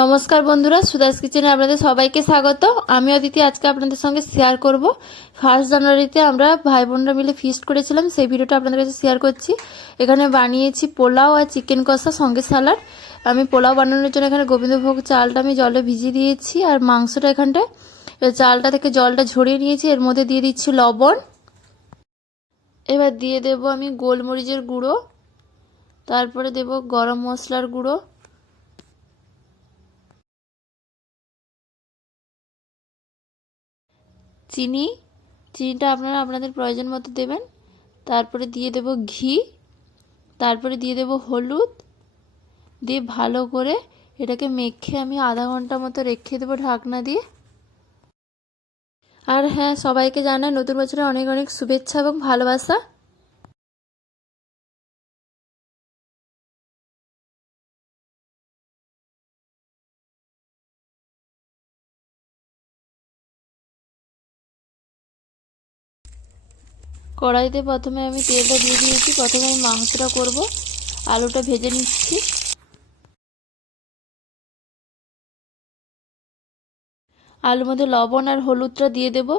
নমস্কার বন্ধুরা, সুদাস কিচেনে আপনাদের সবাইকে স্বাগত। আমি অদিতি, আজকে আপনাদের সঙ্গে শেয়ার করব। ফার্স্ট জানুয়ারিতে আমরা ভাই বোনরা মিলে ফিস্ট করেছিলাম, সেই ভিডিওটা আপনাদের কাছে শেয়ার করছি। এখানে বানিয়েছি পোলাও আর চিকেন কষা সঙ্গে স্যালাড আমি পোলাও বানানোর জন্য এখানে গোবিন্দভোগ চালটা আমি জলে ভিজিয়ে দিয়েছি আর মাংসটা এখানটায় চালটা থেকে জলটা ঝরিয়ে নিয়েছি, এর মধ্যে দিয়ে দিচ্ছি লবণ। এবার দিয়ে দেব আমি গোলমরিচের গুঁড়ো, তারপরে দেব গরম মশলার গুঁড়ো চিনি, চিনিটা আপনারা আপনাদের প্রয়োজন মতো দেবেন। তারপরে দিয়ে দেব ঘি, তারপরে দিয়ে দেব হলুদ। দিয়ে ভালো করে এটাকে মেখে আমি আধা ঘণ্টা মতো রেখে দেবো ঢাকনা দিয়ে। আর হ্যাঁ সবাইকে জানাই নতুন বছরে অনেক অনেক শুভেচ্ছা এবং ভালোবাসা। কড়াইতে প্রথমে আমি তেলটা দিয়ে দিয়েছি, প্রথমে আমি মাংসটা করব। আলুটা ভেজে নিচ্ছি। আলুর মধ্যে লবণ আর হলুদটা দিয়ে দেব।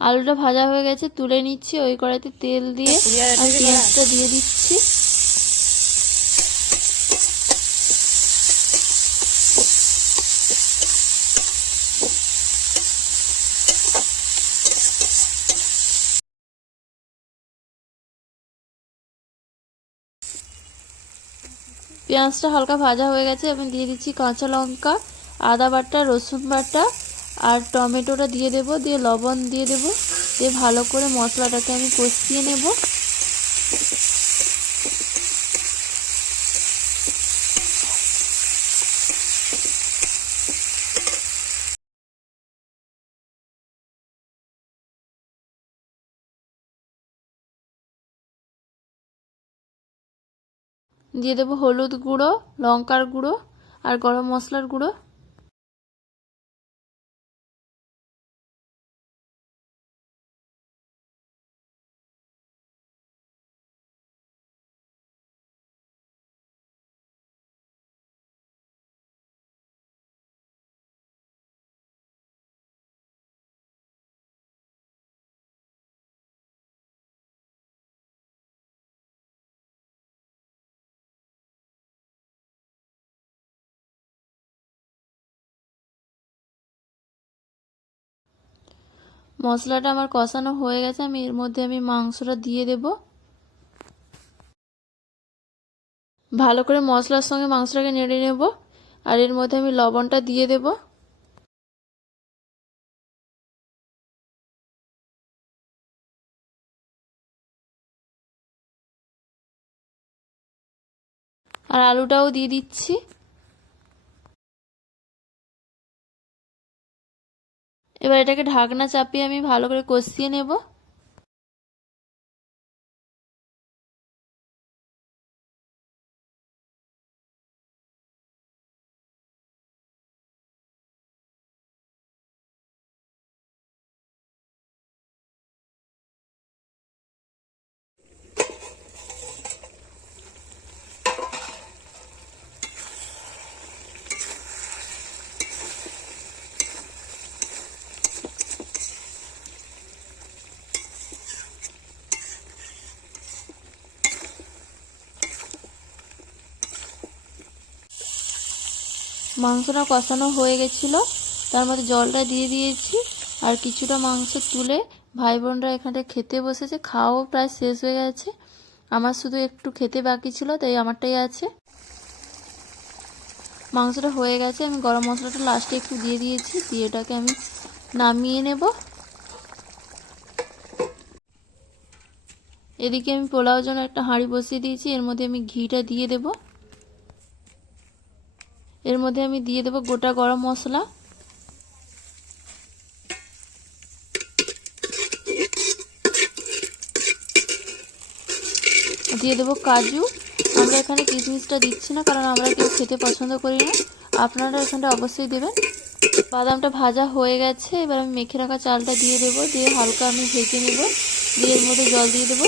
আলুটা ভাজা হয়ে গেছে তুলে নিচ্ছি ওই কড়াইতে তেল দিয়ে আমি পেঁয়াজটা দিয়ে দিচ্ছি। পেঁয়াজটা হালকা ভাজা হয়ে গেছে আমি দিয়ে দিচ্ছি কাঁচা লঙ্কা আদা বাটা রসুন বাটা আর টমেটোটা দিয়ে দেব, দিয়ে লবণ দিয়ে দেব, দিয়ে ভালো করে মশলাটাকে আমি কষিয়ে নেব। দিয়ে দেবো হলুদ গুঁড়ো, লঙ্কার গুঁড়ো আর গরম মশলার গুঁড়ো। মশলাটা আমার কষানো হয়ে গেছে আমি এর মধ্যে আমি মাংসটা দিয়ে দেব ভালো করে মশলার সঙ্গে মাংসটাকে নেড়ে নেব আর এর মধ্যে আমি লবণটা দিয়ে দেব আর আলুটাও দিয়ে দিচ্ছি এবার এটাকে ঢাকনা চাপিয়ে আমি ভালো করে কষিয়ে নেব। মাংসটা কষানো হয়ে গেছিল, তার মধ্যে জলটা দিয়ে দিয়েছি, আর কিছুটা মাংস তুলে ভাই বোনরা এখানে খেতে বসেছে, খাওয়াও প্রায় শেষ হয়ে গেছে। আমার শুধু একটু খেতে বাকি ছিল, তাই আমারটাই আছে। মাংসটা হয়ে গেছে, আমি গরম মশলাটা লাস্টে একটু দিয়ে দিয়েছি, দিয়ে এটাকে আমি নামিয়ে নেব। এদিকে আমি পোলাওর জন্য একটা হাঁড়ি বসিয়ে দিয়েছি, এর মধ্যে আমি ঘিটা দিয়ে দেবো। এর মধ্যে আমি দিয়ে দেবো গোটা গরম মশলা। দিয়ে দেবো কাজু। আমরা এখানে কিশমিশটা দিচ্ছি না, কারণ আমরা কেউ খেতে পছন্দ করি না। আপনারা এখানটা অবশ্যই দেবেন। বাদামটা ভাজা হয়ে গেছে, এবার আমি মেখে রাখা চালটা দিয়ে দেবো। দিয়ে হালকা আমি ভেজে নেব। দিয়ে এর মধ্যে জল দিয়ে দেবো।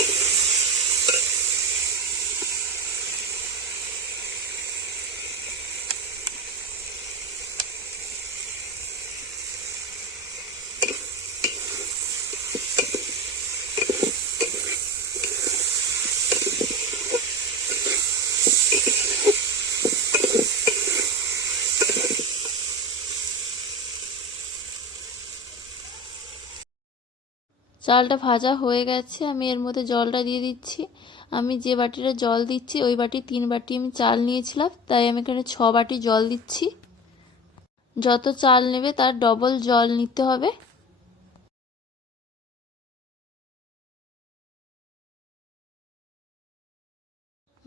চালটা ভাজা হয়ে গেছে, আমি এর মধ্যে জলটা দিয়ে দিচ্ছি। আমি যে বাটিটা জল দিচ্ছি, ওই বাটি তিন বাটি আমি চাল নিয়েছিলাম, তাই আমি এখানে ছ বাটি জল দিচ্ছি। যত চাল নেবে তার ডবল জল নিতে হবে।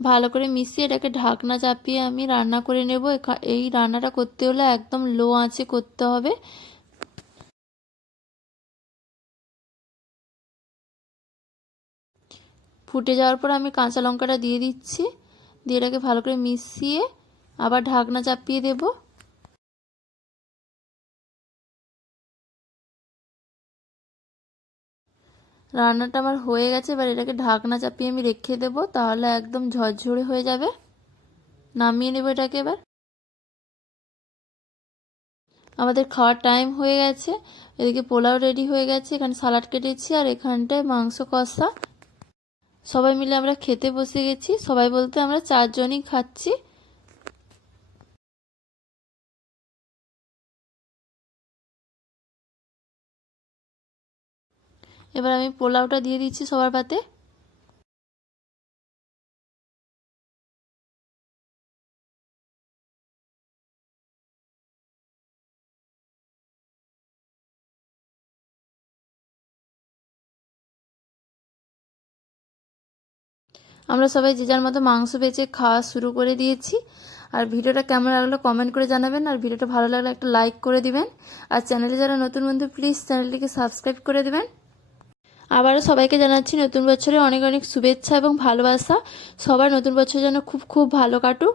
ভালো করে মিশিয়ে এটাকে ঢাকনা চাপিয়ে আমি রান্না করে নেব। এই রান্নাটা করতে হলে একদম লো আঁচে করতে হবে। ফুটে যাওয়ার পর আমি কাঁচা লঙ্কাটা দিয়ে দিচ্ছি। দিয়ে এটাকে ভালো করে মিশিয়ে আবার ঢাকনা চাপিয়ে দেব। রান্নাটা আমার হয়ে গেছে, এবার এটাকে ঢাকনা চাপিয়ে আমি রেখে দেবো, তাহলে একদম ঝরঝরে হয়ে যাবে। নামিয়ে নেব এটাকে এবার। আমাদের খাওয়ার টাইম হয়ে গেছে, এদিকে পোলাও রেডি হয়ে গেছে, এখানে সালাড কেটেছি, আর এখানটায় মাংস কষা। সবাই মিলে আমরা খেতে বসে গেছি। সবাই বলতে আমরা চারজনই খাচ্ছি। এবার আমি পোলাওটা দিয়ে দিচ্ছি সবার পাতে আমরা সবাই যে যার মতো মাংস বেচে খাওয়া শুরু করে দিয়েছি। আর ভিডিওটা কেমন লাগল কমেন্ট করে জানাবেন। আর ভিডিওটা ভালো লাগলে একটা লাইক করে দিবেন। আর চ্যানেলে যারা নতুন বন্ধু প্লিজ চ্যানেলটিকে সাবস্ক্রাইব করে দেবেন। আবারও সবাইকে জানাচ্ছি, নতুন বছরে অনেক অনেক শুভেচ্ছা এবং ভালোবাসা। সবার নতুন বছর যেন খুব খুব ভালো কাটুক।